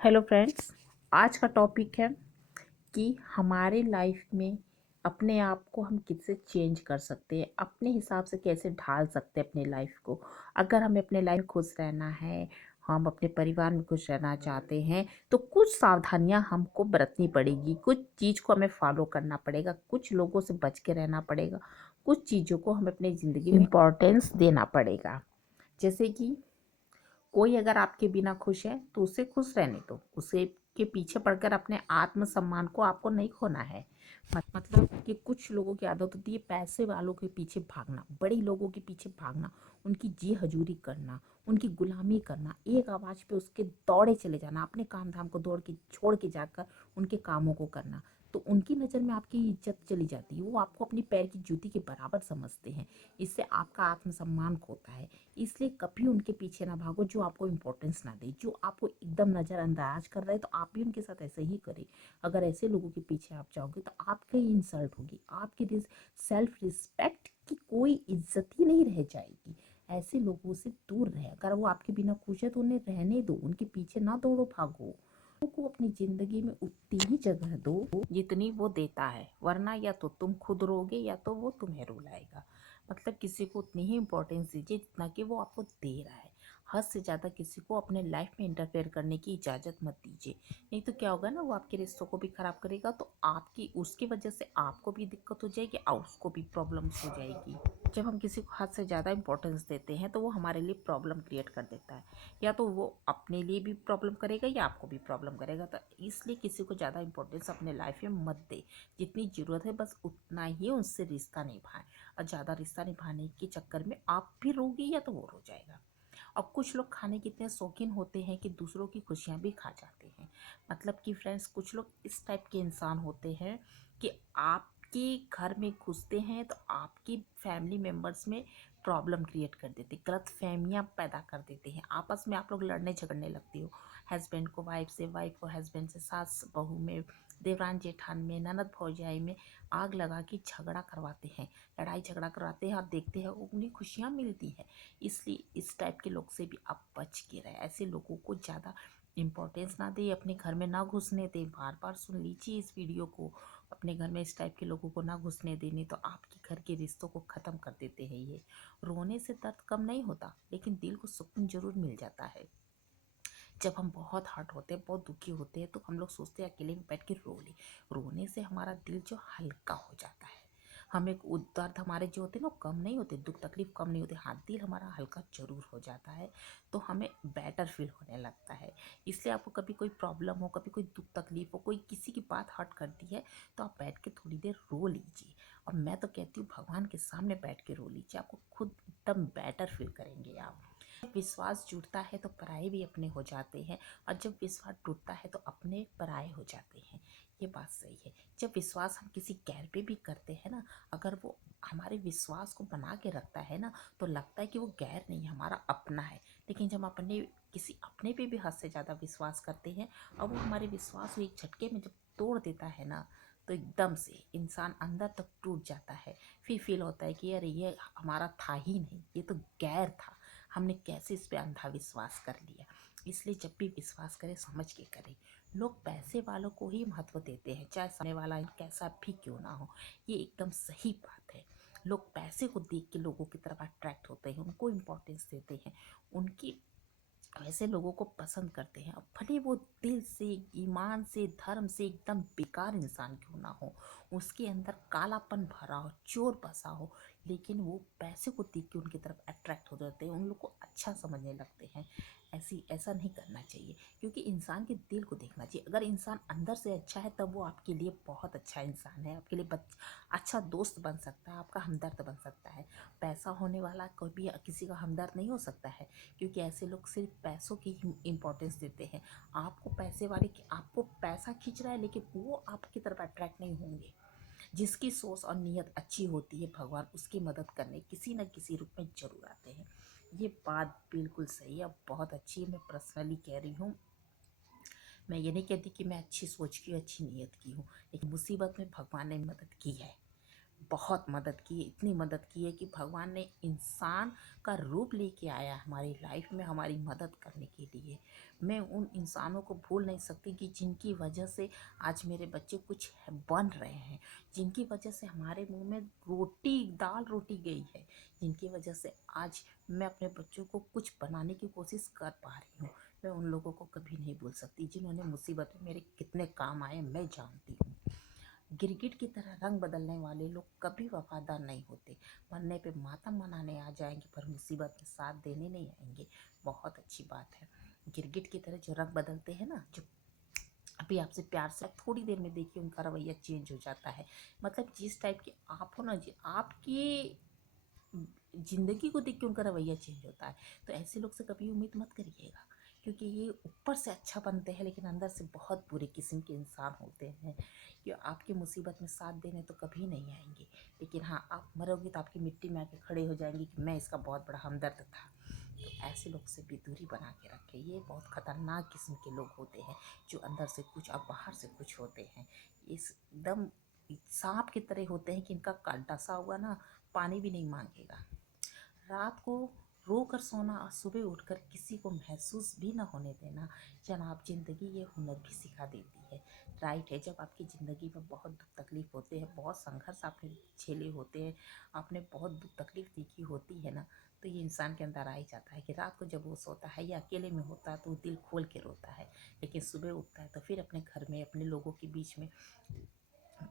Hello friends. आज का topic है कि हमारे लाइफ में अपने आप को हम किससे चेंज कर सकते हैं, अपने हिसाब से कैसे ढाल सकते हैं अपने लाइफ को। अगर हमें अपने लाइफ में खुश रहना है, हम अपने परिवार में खुश रहना चाहते हैं, तो कुछ सावधानियां हमको बरतनी पड़ेगी, कुछ चीज़ को हमें फॉलो करना पड़ेगा, कुछ लोगों से बच के रहना पड़ेगा, कुछ चीज़ों को हमें अपनी ज़िंदगी में इम्पोर्टेंस देना पड़ेगा। जैसे कि कोई अगर आपके बिना खुश है तो उसे खुश रहने दो, उसे के पीछे पड़कर अपने आत्मसम्मान को आपको नहीं खोना है। मतलब कि कुछ लोगों की आदत होती है पैसे वालों के पीछे भागना, बड़े लोगों के पीछे भागना, उनकी जी हजूरी करना, उनकी गुलामी करना, एक आवाज़ पे उसके दौड़े चले जाना, अपने काम धाम को दौड़ के छोड़ के जाकर उनके कामों को करना। तो उनकी नज़र में आपकी इज्जत चली जाती है, वो आपको अपनी पैर की जूती के बराबर समझते हैं। इससे आपका आत्मसम्मान खोता है। इसलिए कभी उनके पीछे ना भागो जो आपको इम्पोर्टेंस ना दे, जो आपको एकदम नज़रअंदाज कर रहे हैं तो आप भी उनके साथ ऐसे ही करें। अगर ऐसे लोगों के पीछे आप जाओगे तो आपकी इंसल्ट होगी, आपकी सेल्फ रिस्पेक्ट की कोई इज्जत ही नहीं रह जाएगी। ऐसे लोगों से दूर रहे। अगर वो आपके बिना खुश है तो उन्हें रहने दो, उनके पीछे ना दौड़ो भागो। को अपनी जिंदगी में उतनी ही जगह दो जितनी वो देता है, वरना या तो तुम खुद रोगे या तो वो तुम्हें रुलाएगा। मतलब किसी को उतनी ही इम्पोर्टेंस दीजिए जितना कि वो आपको दे रहा है। हद से ज़्यादा किसी को अपने लाइफ में इंटरफेयर करने की इजाज़त मत दीजिए। नहीं तो क्या होगा ना, वो आपके रिश्तों को भी ख़राब करेगा, तो आपकी उसकी वजह से आपको भी दिक्कत हो जाएगी और उसको भी प्रॉब्लम्स हो जाएगी। जब हम किसी को हद से ज़्यादा इंपॉर्टेंस देते हैं तो वो हमारे लिए प्रॉब्लम क्रिएट कर देता है। या तो वो अपने लिए भी प्रॉब्लम करेगा या आपको भी प्रॉब्लम करेगा। तो इसलिए किसी को ज़्यादा इंपॉर्टेंस अपने लाइफ में मत दे। जितनी ज़रूरत है बस उतना ही उनसे रिश्ता निभाएं। और ज़्यादा रिश्ता निभाने के चक्कर में आप भी रोगे या तो वो रो जाएगा। और कुछ लोग खाने के इतने शौकीन होते हैं कि दूसरों की खुशियाँ भी खा जाते हैं। मतलब कि फ्रेंड्स, कुछ लोग इस टाइप के इंसान होते हैं कि आपके घर में घुसते हैं तो आपकी फैमिली मेम्बर्स में प्रॉब्लम क्रिएट कर देते, गलत फहमियाँ पैदा कर देते हैं। आपस में आप लोग लड़ने झगड़ने लगते हो, हस्बैंड को वाइफ से, वाइफ को हस्बैंड से, सास बहू में, देवरान जेठान में, ननद भौजाई में आग लगा के झगड़ा करवाते हैं, लड़ाई झगड़ा करवाते हैं और देखते हैं उन्हें खुशियाँ मिलती हैं। इसलिए इस टाइप के लोग से भी आप बच के रहे। ऐसे लोगों को ज़्यादा इम्पोर्टेंस ना दे, अपने घर में ना घुसने दे। बार बार सुन लीजिए इस वीडियो को। अपने घर में इस टाइप के लोगों को ना घुसने देने तो आपके घर के रिश्तों को ख़त्म कर देते हैं ये। रोने से दर्द कम नहीं होता, लेकिन दिल को सुकून जरूर मिल जाता है। जब हम बहुत हर्ट होते हैं, बहुत दुखी होते हैं, तो हम लोग सोचते हैं अकेले में बैठ के रो ले। रोने से हमारा दिल जो हल्का हो जाता है। हमें दर्द हमारे जो होते हैं ना कम नहीं होते, दुख तकलीफ कम नहीं होते, हाँ दिल हमारा हल्का जरूर हो जाता है। तो हमें बेटर फील होने लगता है। इसलिए आपको कभी कोई प्रॉब्लम हो, कभी कोई दुख तकलीफ हो, कोई किसी की बात हर्ट करती है, तो आप बैठ के थोड़ी देर रो लीजिए। और मैं तो कहती हूँ भगवान के सामने बैठ के रो लीजिए, आपको खुद एकदम बेटर फील करेंगे आप। जब विश्वास जुड़ता है तो पराये भी अपने हो जाते हैं, और जब विश्वास टूटता है तो अपने पराये हो जाते हैं। ये बात सही है। जब विश्वास हम किसी गैर पे भी करते हैं ना, अगर वो हमारे विश्वास को बना के रखता है ना, तो लगता है कि वो गैर नहीं हमारा अपना है। लेकिन जब अपने किसी अपने पे भी हद से ज़्यादा विश्वास करते हैं और वो हमारे विश्वास को एक झटके में जब तोड़ देता है ना, तो एकदम से इंसान अंदर तक टूट जाता है। फिर फील होता है कि अरे ये हमारा था ही नहीं, ये तो गैर था, हमने कैसे इस पे अंधा विश्वास कर लिया। इसलिए जब भी विश्वास करें समझ के करें। लोग पैसे वालों को ही महत्व देते हैं, चाहे सामने वाला कैसा भी क्यों ना हो। ये एकदम सही बात है। लोग पैसे को देख के लोगों की तरफ अट्रैक्ट होते हैं, उनको इम्पोर्टेंस देते हैं, उनकी वैसे लोगों को पसंद करते हैं। अब भले वो दिल से, ईमान से, धर्म से एकदम बेकार इंसान क्यों ना हो, उसके अंदर कालापन भरा हो, चोर बसा हो, लेकिन वो पैसे को देख के उनकी तरफ अट्रैक्ट हो जाते हैं, उन लोग को अच्छा समझने लगते हैं। ऐसा नहीं करना चाहिए, क्योंकि इंसान के दिल को देखना चाहिए। अगर इंसान अंदर से अच्छा है तब वो आपके लिए बहुत अच्छा इंसान है, आपके लिए अच्छा दोस्त बन सकता है, आपका हमदर्द बन सकता है। पैसा होने वाला कोई भी किसी का हमदर्द नहीं हो सकता है, क्योंकि ऐसे लोग सिर्फ पैसों की ही इम्पोर्टेंस देते हैं। आपको पैसे वाले की आपको पैसा खींच रहा है, लेकिन वो आपकी तरफ अट्रैक्ट नहीं होंगे। जिसकी सोच और नीयत अच्छी होती है, भगवान उसकी मदद करने किसी न किसी रूप में जरूर आते हैं। ये बात बिल्कुल सही है, बहुत अच्छी है। मैं पर्सनली कह रही हूँ। मैं ये नहीं कहती कि मैं अच्छी सोच की, अच्छी नीयत की हूँ, लेकिन मुसीबत में भगवान ने मदद की है। बहुत मदद की है, इतनी मदद की है कि भगवान ने इंसान का रूप लेके आया हमारी लाइफ में हमारी मदद करने के लिए। मैं उन इंसानों को भूल नहीं सकती कि जिनकी वजह से आज मेरे बच्चे कुछ बन रहे हैं, जिनकी वजह से हमारे मुंह में रोटी दाल रोटी गई है, जिनकी वजह से आज मैं अपने बच्चों को कुछ बनाने की कोशिश कर पा रही हूँ। मैं उन लोगों को कभी नहीं भूल सकती जिन्होंने मुसीबत में मेरे कितने काम आए, मैं जानती हूँ। गिरगिट की तरह रंग बदलने वाले लोग कभी वफादार नहीं होते। मरने पे मातम मनाने आ जाएंगे पर मुसीबत में साथ देने नहीं आएंगे। बहुत अच्छी बात है। गिरगिट की तरह जो रंग बदलते हैं ना, जो अभी आपसे प्यार से थोड़ी देर में देखिए उनका रवैया चेंज हो जाता है। मतलब जिस टाइप के आप हो ना, जी आपकी ज़िंदगी को देख के उनका रवैया चेंज होता है। तो ऐसे लोग से कभी उम्मीद मत करिएगा, क्योंकि ये ऊपर से अच्छा बनते हैं लेकिन अंदर से बहुत बुरे किस्म के इंसान होते हैं। कि आपकी मुसीबत में साथ देने तो कभी नहीं आएंगे, लेकिन हाँ आप मरोगे तो आपकी मिट्टी में आके खड़े हो जाएंगे कि मैं इसका बहुत बड़ा हमदर्द था। तो ऐसे लोग से भी दूरी बना के रखें। ये बहुत खतरनाक किस्म के लोग होते हैं जो अंदर से कुछ और बाहर से कुछ होते हैं। इस एकदम सांप की तरह होते हैं कि इनका डसा हुआ ना पानी भी नहीं मांगेगा। रात को रो कर सोना और सुबह उठकर किसी को महसूस भी ना होने देना। जनाब ज़िंदगी ये हुनर भी सिखा देती है। राइट है, जब आपकी ज़िंदगी में बहुत दुख तकलीफ़ होते हैं, बहुत संघर्ष आपने झेले होते हैं, आपने बहुत दुख तकलीफ़ देखी होती है ना, तो ये इंसान के अंदर आ ही जाता है कि रात को जब वो सोता है या अकेले में होता है तो वो दिल खोल के रोता है। लेकिन सुबह उठता है तो फिर अपने घर में अपने लोगों के बीच में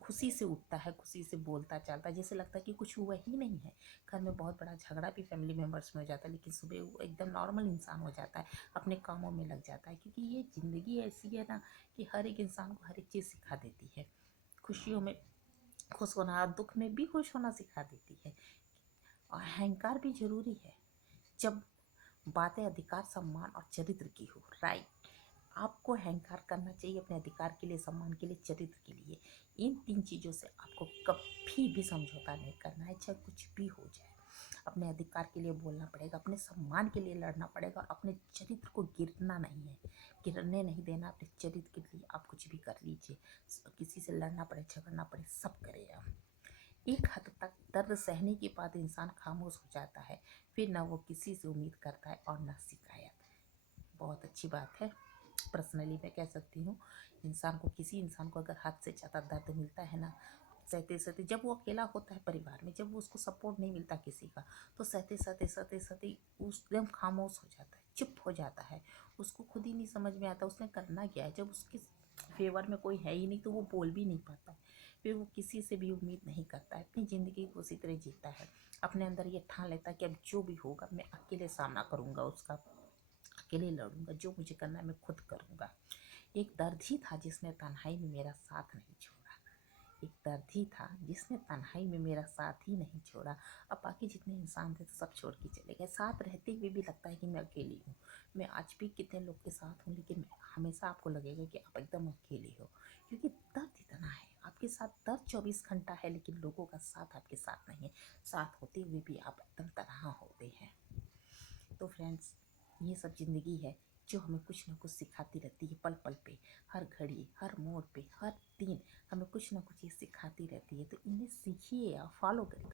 खुशी से उठता है, खुशी से बोलता चालता, जैसे लगता है कि कुछ हुआ ही नहीं है। घर में बहुत बड़ा झगड़ा भी फैमिली मेम्बर्स में हो जाता है, लेकिन सुबह वो एकदम नॉर्मल इंसान हो जाता है, अपने कामों में लग जाता है। क्योंकि ये ज़िंदगी ऐसी है ना कि हर एक इंसान को हर एक चीज़ सिखा देती है। खुशियों में खुश होना, दुख में भी खुश होना सिखा देती है। और अहंकार भी ज़रूरी है जब बातें अधिकार, सम्मान और चरित्र की हो। राइट, आपको अहंकार करना चाहिए अपने अधिकार के लिए, सम्मान के लिए, चरित्र के लिए। इन 3 चीज़ों से आपको कभी भी समझौता नहीं करना है, चाहे कुछ भी हो जाए। अपने अधिकार के लिए बोलना पड़ेगा, अपने सम्मान के लिए लड़ना पड़ेगा और अपने चरित्र को गिरना नहीं है, गिरने नहीं देना। अपने चरित्र के लिए आप कुछ भी कर लीजिए, किसी से लड़ना पड़े, झगड़ना पड़े, सब करें आप। एक हद तक दर्द सहने के बाद इंसान खामोश हो जाता है, फिर ना वो किसी से उम्मीद करता है और ना शिकायत। बहुत अच्छी बात है। पर्सनली मैं कह सकती हूँ, इंसान को, किसी इंसान को अगर हद से ज़्यादा दर्द मिलता है ना, सहते सहते, जब वो अकेला होता है परिवार में, जब वो उसको सपोर्ट नहीं मिलता किसी का, तो सहते सहते सहते सहते उस एकदम खामोश हो जाता है, चुप हो जाता है। उसको खुद ही नहीं समझ में आता उसने करना क्या है। जब उसके फेवर में कोई है ही नहीं तो वो बोल भी नहीं पाता है। फिर वो किसी से भी उम्मीद नहीं करता है, अपनी ज़िंदगी को उसी तरह जीता है। अपने अंदर ये ठान लेता है कि अब जो भी होगा मैं अकेले सामना करूँगा उसका, अकेले लड़ूंगा, जो मुझे करना है मैं खुद करूँगा। एक दर्द ही था जिसने तन्हाई में मेरा साथ नहीं छोड़ा। एक दर्द ही था जिसने तन्हाई में मेरा साथ ही नहीं छोड़ा। अब बाकी जितने इंसान थे सब छोड़ के चले गए। साथ रहते हुए भी लगता है कि मैं अकेली हूँ। मैं आज भी कितने लोग के साथ हूँ, लेकिन हमेशा आपको लगेगा कि आप एकदम अकेले हो, क्योंकि दर्द इतना है आपके साथ। दर्द 24 घंटा है लेकिन लोगों का साथ आपके साथ नहीं है। साथ होते हुए भी आप एकदम तनहा होते हैं। तो फ्रेंड्स, ये सब ज़िंदगी है जो हमें कुछ ना कुछ सिखाती रहती है, पल पल पे, हर घड़ी, हर मोड़ पे, हर दिन हमें कुछ ना कुछ ये सिखाती रहती है। तो इन्हें सीखिए और फॉलो करिए।